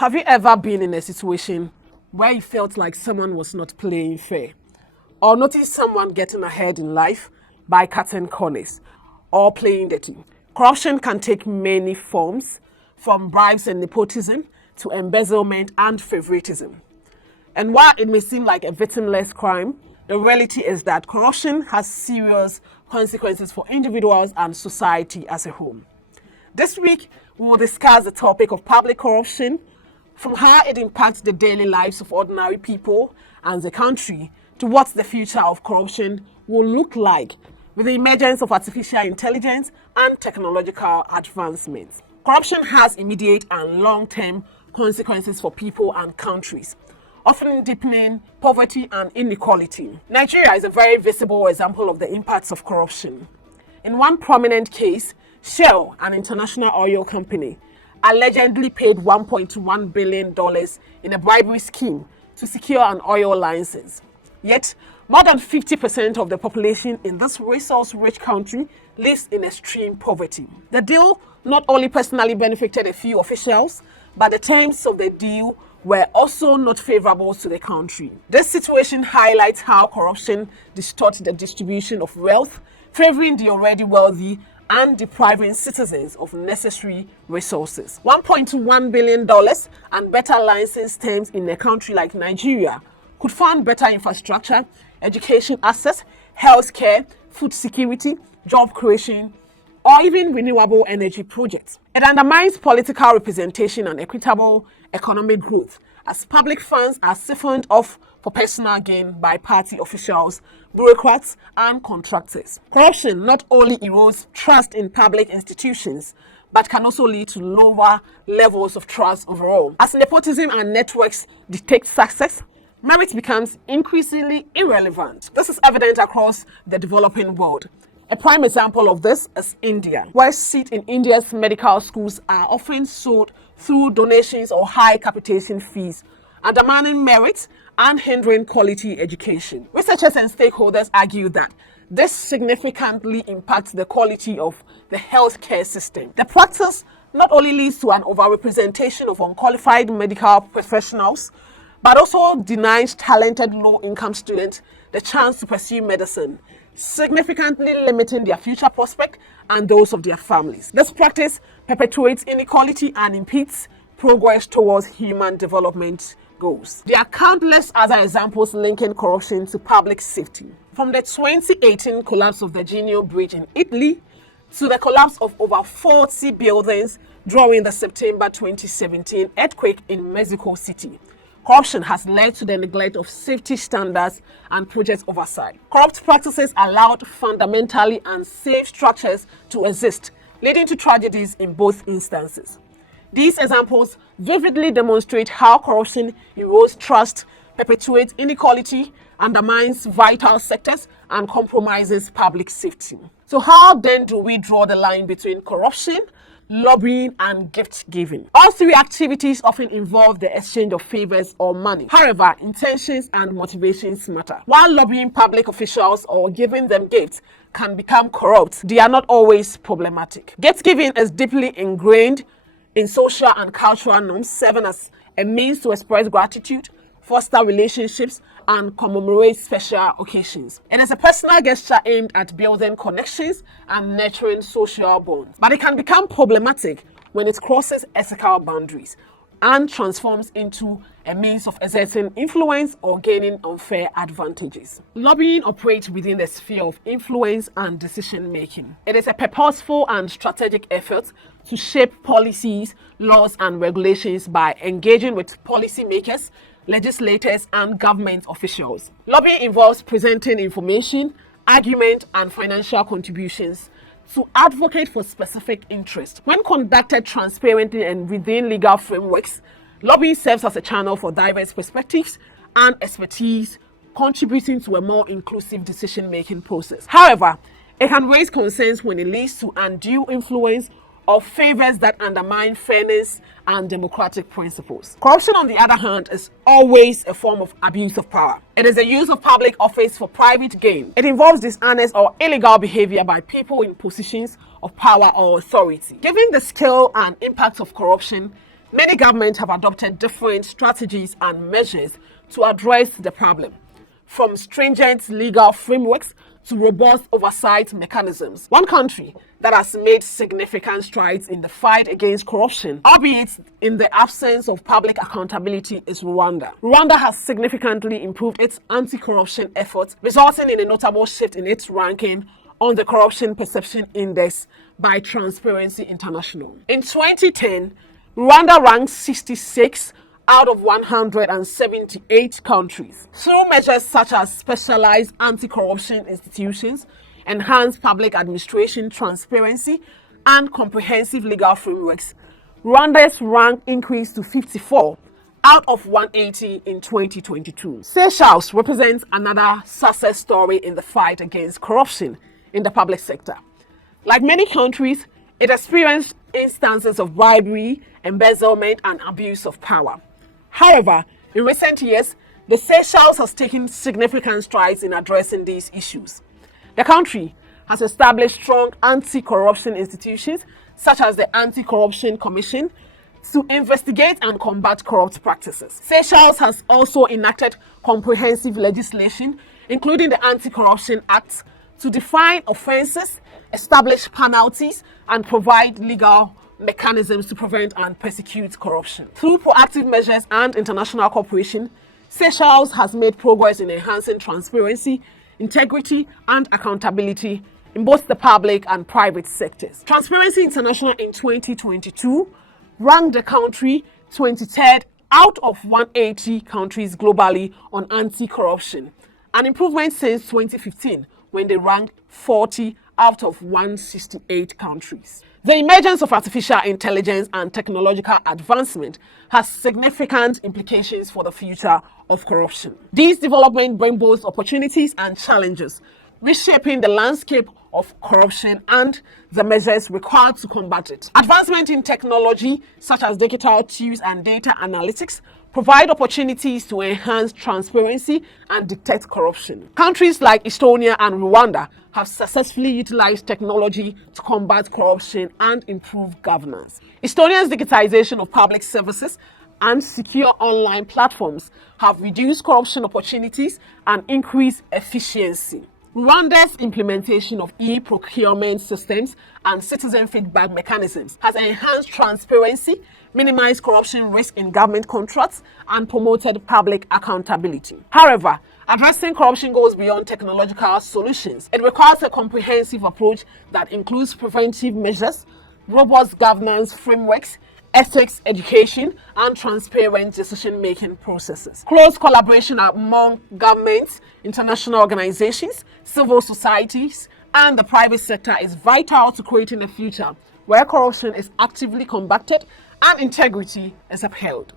Have you ever been in a situation where you felt like someone was not playing fair? Or noticed someone getting ahead in life by cutting corners or playing dirty? Corruption can take many forms, from bribes and nepotism to embezzlement and favoritism. And while it may seem like a victimless crime, the reality is that corruption has serious consequences for individuals and society as a whole. This week, we will discuss the topic of public corruption, from how it impacts the daily lives of ordinary people and the country, to what the future of corruption will look like with the emergence of artificial intelligence and technological advancements. Corruption has immediate and long-term consequences for people and countries, often deepening poverty and inequality. Nigeria is a very visible example of the impacts of corruption. In one prominent case, Shell, an international oil company, allegedly paid $1.1 billion in a bribery scheme to secure an oil license. Yet, more than 50% of the population in this resource-rich country lives in extreme poverty. The deal not only personally benefited a few officials, but the terms of the deal were also not favorable to the country. This situation highlights how corruption distorts the distribution of wealth, favoring the already wealthy and depriving citizens of necessary resources. $1.1 billion and better license terms in a country like Nigeria could fund better infrastructure, education access, healthcare, food security, job creation, or even renewable energy projects. It undermines political representation and equitable economic growth, as public funds are siphoned off for personal gain by party officials, bureaucrats, and contractors. Corruption not only erodes trust in public institutions, but can also lead to lower levels of trust overall. As nepotism and networks dictate success, merit becomes increasingly irrelevant. This is evident across the developing world. A prime example of this is India, where seats in India's medical schools are often sold through donations or high capitation fees, undermining merit and hindering quality education. Researchers and stakeholders argue that this significantly impacts the quality of the healthcare system. The practice not only leads to an overrepresentation of unqualified medical professionals, but also denies talented low-income students the chance to pursue medicine, significantly limiting their future prospects and those of their families. This practice perpetuates inequality and impedes progress towards human development goals. There are countless other examples linking corruption to public safety. From the 2018 collapse of the Genio Bridge in Italy to the collapse of over 40 buildings during the September 2017 earthquake in Mexico City, corruption has led to the neglect of safety standards and project oversight. Corrupt practices allowed fundamentally unsafe structures to exist, leading to tragedies in both instances. These examples vividly demonstrate how corruption erodes trust, perpetuates inequality, undermines vital sectors, and compromises public safety. So how then do we draw the line between corruption, lobbying, and gift-giving? All three activities often involve the exchange of favors or money. However, intentions and motivations matter. While lobbying public officials or giving them gifts can become corrupt, they are not always problematic. Gift-giving is deeply ingrained in social and cultural norms, serving as a means to express gratitude, foster relationships, and commemorate special occasions. It is a personal gesture aimed at building connections and nurturing social bonds. But it can become problematic when it crosses ethical boundaries and transforms into a means of exerting influence or gaining unfair advantages. Lobbying operates within the sphere of influence and decision-making. It is a purposeful and strategic effort to shape policies, laws, and regulations by engaging with policymakers, legislators, and government officials. Lobbying involves presenting information, argument, and financial contributions to advocate for specific interests. When conducted transparently and within legal frameworks, lobbying serves as a channel for diverse perspectives and expertise, contributing to a more inclusive decision-making process. However, it can raise concerns when it leads to undue influence or favors that undermine fairness and democratic principles. Corruption, on the other hand, is always a form of abuse of power. It is the use of public office for private gain. It involves dishonest or illegal behavior by people in positions of power or authority. Given the scale and impact of corruption, Many governments have adopted different strategies and measures to address the problem, from stringent legal frameworks to robust oversight mechanisms. One country that has made significant strides in the fight against corruption, albeit in the absence of public accountability, is Rwanda. Rwanda has significantly improved its anti-corruption efforts, resulting in a notable shift in its ranking on the Corruption Perception Index by Transparency International. In 2010, Rwanda ranked 66 out of 178 countries. Through measures such as specialized anti-corruption institutions, enhanced public administration transparency, and comprehensive legal frameworks, Rwanda's rank increased to 54 out of 180 in 2022. Seychelles represents another success story in the fight against corruption in the public sector. Like many countries, it experienced instances of bribery, embezzlement, and abuse of power. However, in recent years, the Seychelles has taken significant strides in addressing these issues. The country has established strong anti-corruption institutions, such as the Anti-Corruption Commission, to investigate and combat corrupt practices. Seychelles has also enacted comprehensive legislation, including the Anti-Corruption Act, to define offenses, establish penalties, and provide legal mechanisms to prevent and persecute corruption. Through proactive measures and international cooperation, Seychelles has made progress in enhancing transparency, integrity, and accountability in both the public and private sectors. Transparency International in 2022 ranked the country 23rd out of 180 countries globally on anti-corruption, an improvement since 2015 when they ranked 40 out of 168 countries. The emergence of artificial intelligence and technological advancement has significant implications for the future of corruption. These developments bring both opportunities and challenges, reshaping the landscape of corruption and the measures required to combat it. Advancement in technology, such as digital tools and data analytics, provide opportunities to enhance transparency and detect corruption. Countries like Estonia and Rwanda have successfully utilized technology to combat corruption and improve governance. Estonia's digitization of public services and secure online platforms have reduced corruption opportunities and increased efficiency. Rwanda's implementation of e-procurement systems and citizen feedback mechanisms has enhanced transparency, minimized corruption risk in government contracts, and promoted public accountability. However, addressing corruption goes beyond technological solutions. It requires a comprehensive approach that includes preventive measures, robust governance frameworks, ethics education, and transparent decision-making processes. Close collaboration among governments, international organizations, civil societies, and the private sector is vital to creating a future where corruption is actively combated and integrity is upheld.